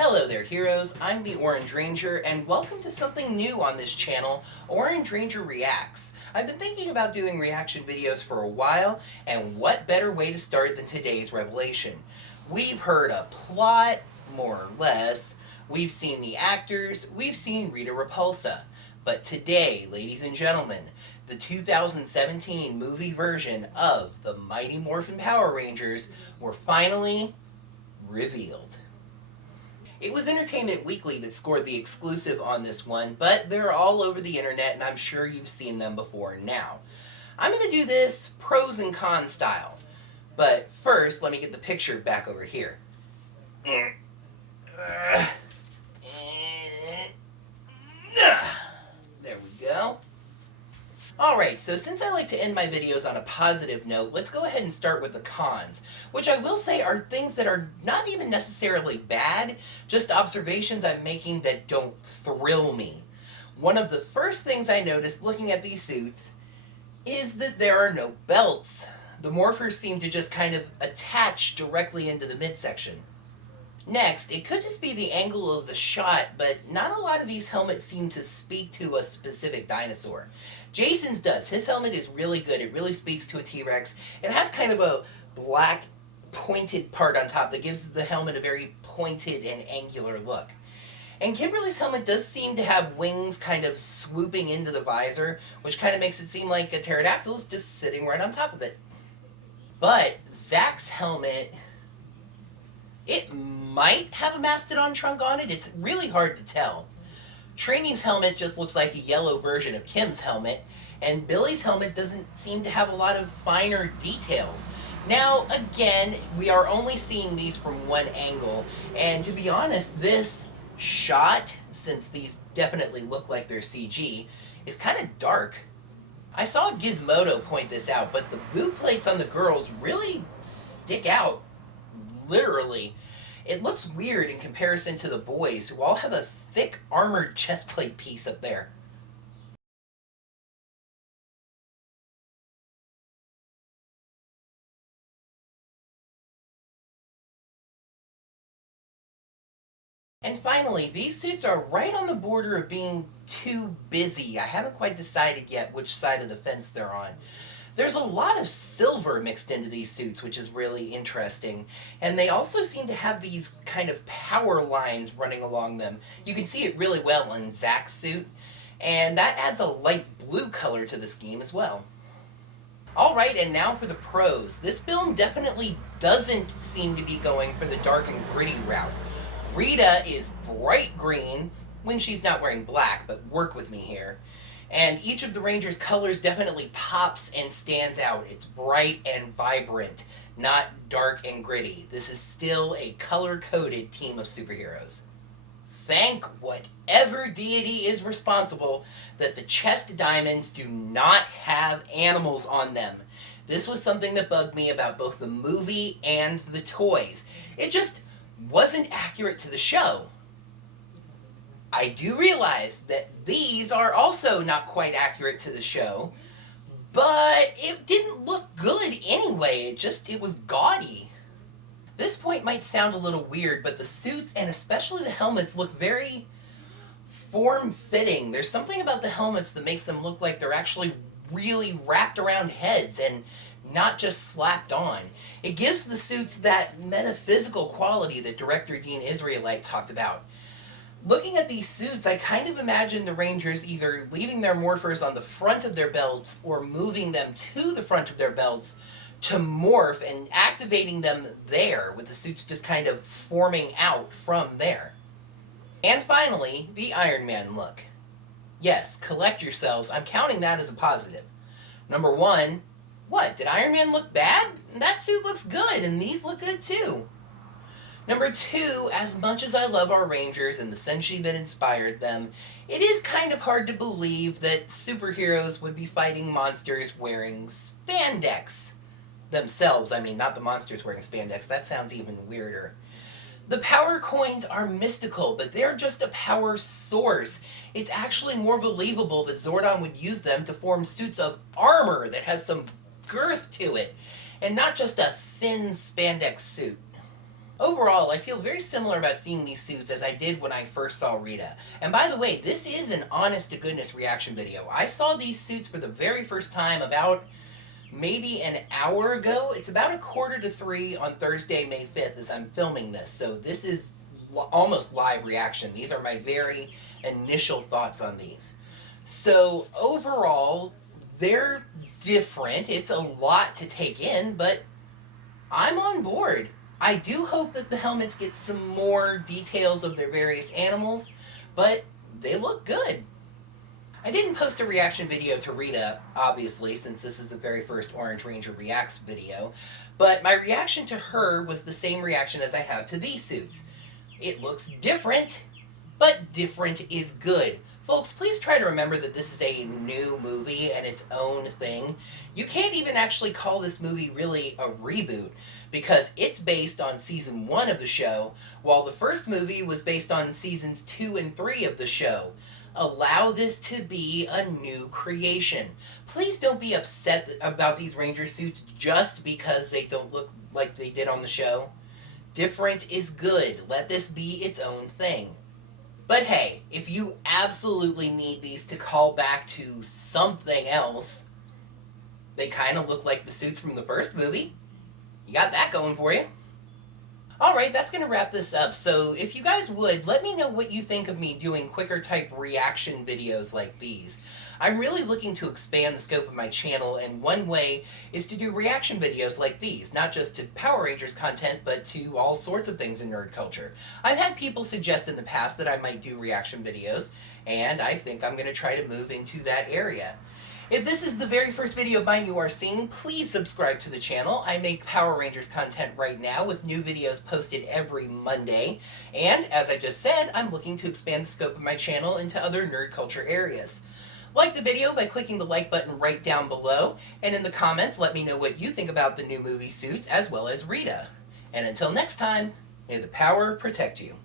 Hello there heroes, I'm the Orange Ranger and welcome to something new on this channel, Orange Ranger Reacts. I've been thinking about doing reaction videos for a while, and what better way to start than today's revelation. We've heard a plot, more or less, we've seen the actors, we've seen Rita Repulsa. But today, ladies and gentlemen, the 2017 movie version of the Mighty Morphin Power Rangers were finally revealed. It was Entertainment Weekly that scored the exclusive on this one, but they're all over the internet and I'm sure you've seen them before now. I'm going to do this pros and cons style, but first let me get the picture back over here. There we go. Alright, so since I like to end my videos on a positive note, let's go ahead and start with the cons, which I will say are things that are not even necessarily bad, just observations I'm making that don't thrill me. One of the first things I noticed looking at these suits is that there are no belts. The morphers seem to just kind of attach directly into the midsection. Next, it could just be the angle of the shot, but not a lot of these helmets seem to speak to a specific dinosaur. Jason's does. His helmet is really good. It really speaks to a T-Rex. It has kind of a black pointed part on top that gives the helmet a very pointed and angular look. And Kimberly's helmet does seem to have wings kind of swooping into the visor, which kind of makes it seem like a pterodactyl is just sitting right on top of it. But Zach's helmet, it might have a mastodon trunk on it. It's really hard to tell. Trainy's helmet just looks like a yellow version of Kim's helmet, and Billy's helmet doesn't seem to have a lot of finer details. Now, again, we are only seeing these from one angle, and to be honest, this shot, since these definitely look like they're CG, is kind of dark. I saw Gizmodo point this out, but the boot plates on the girls really stick out, literally. It looks weird in comparison to the boys, who all have a thick armored chestplate piece up there. And finally, these suits are right on the border of being too busy. I haven't quite decided yet which side of the fence they're on. There's a lot of silver mixed into these suits, which is really interesting. And they also seem to have these kind of power lines running along them. You can see it really well in Zach's suit, and that adds a light blue color to the scheme as well. Alright, and now for the pros. This film definitely doesn't seem to be going for the dark and gritty route. Rita is bright green when she's not wearing black, but work with me here. And each of the Rangers' colors definitely pops and stands out. It's bright and vibrant, not dark and gritty. This is still a color-coded team of superheroes. Thank whatever deity is responsible that the chest diamonds do not have animals on them. This was something that bugged me about both the movie and the toys. It just wasn't accurate to the show. I do realize that these are also not quite accurate to the show, but it didn't look good anyway. It was gaudy. This point might sound a little weird, but the suits and especially the helmets look very form-fitting. There's something about the helmets that makes them look like they're actually really wrapped around heads and not just slapped on. It gives the suits that metaphysical quality that director Dean Israelite talked about. Looking at these suits, I kind of imagine the Rangers either leaving their morphers on the front of their belts or moving them to the front of their belts to morph and activating them there, with the suits just kind of forming out from there. And finally, the Iron Man look. Yes, collect yourselves, I'm counting that as a positive. Number one, what, did Iron Man look bad? That suit looks good, and these look good too. Number two, as much as I love our Rangers and the Senshi that inspired them, it is kind of hard to believe that superheroes would be fighting monsters wearing spandex themselves. I mean, not the monsters wearing spandex, that sounds even weirder. The power coins are mystical, but they're just a power source. It's actually more believable that Zordon would use them to form suits of armor that has some girth to it, and not just a thin spandex suit. Overall, I feel very similar about seeing these suits as I did when I first saw Rita. And by the way, this is an honest to goodness reaction video. I saw these suits for the very first time about maybe an hour ago. It's about 2:45 on Thursday, May 5th as I'm filming this. So this is almost live reaction. These are my very initial thoughts on these. So overall, they're different. It's a lot to take in, but I'm on board. I do hope that the helmets get some more details of their various animals, but they look good. I didn't post a reaction video to Rita, obviously, since this is the very first Orange Ranger Reacts video, but my reaction to her was the same reaction as I have to these suits. It looks different, but different is good. Folks, please try to remember that this is a new movie and its own thing. You can't even actually call this movie really a reboot because it's based on season 1 of the show, while the first movie was based on seasons 2 and 3 of the show. Allow this to be a new creation. Please don't be upset about these Ranger suits just because they don't look like they did on the show. Different is good. Let this be its own thing. But hey, if you absolutely need these to call back to something else, they kind of look like the suits from the first movie. You got that going for you. Alright, that's going to wrap this up. So if you guys would, let me know what you think of me doing quicker type reaction videos like these. I'm really looking to expand the scope of my channel, and one way is to do reaction videos like these, not just to Power Rangers content, but to all sorts of things in nerd culture. I've had people suggest in the past that I might do reaction videos, and I think I'm going to try to move into that area. If this is the very first video of mine you are seeing, please subscribe to the channel. I make Power Rangers content right now with new videos posted every Monday. And, as I just said, I'm looking to expand the scope of my channel into other nerd culture areas. Like the video by clicking the like button right down below, and in the comments let me know what you think about the new movie suits as well as Rita. And until next time, may the power protect you.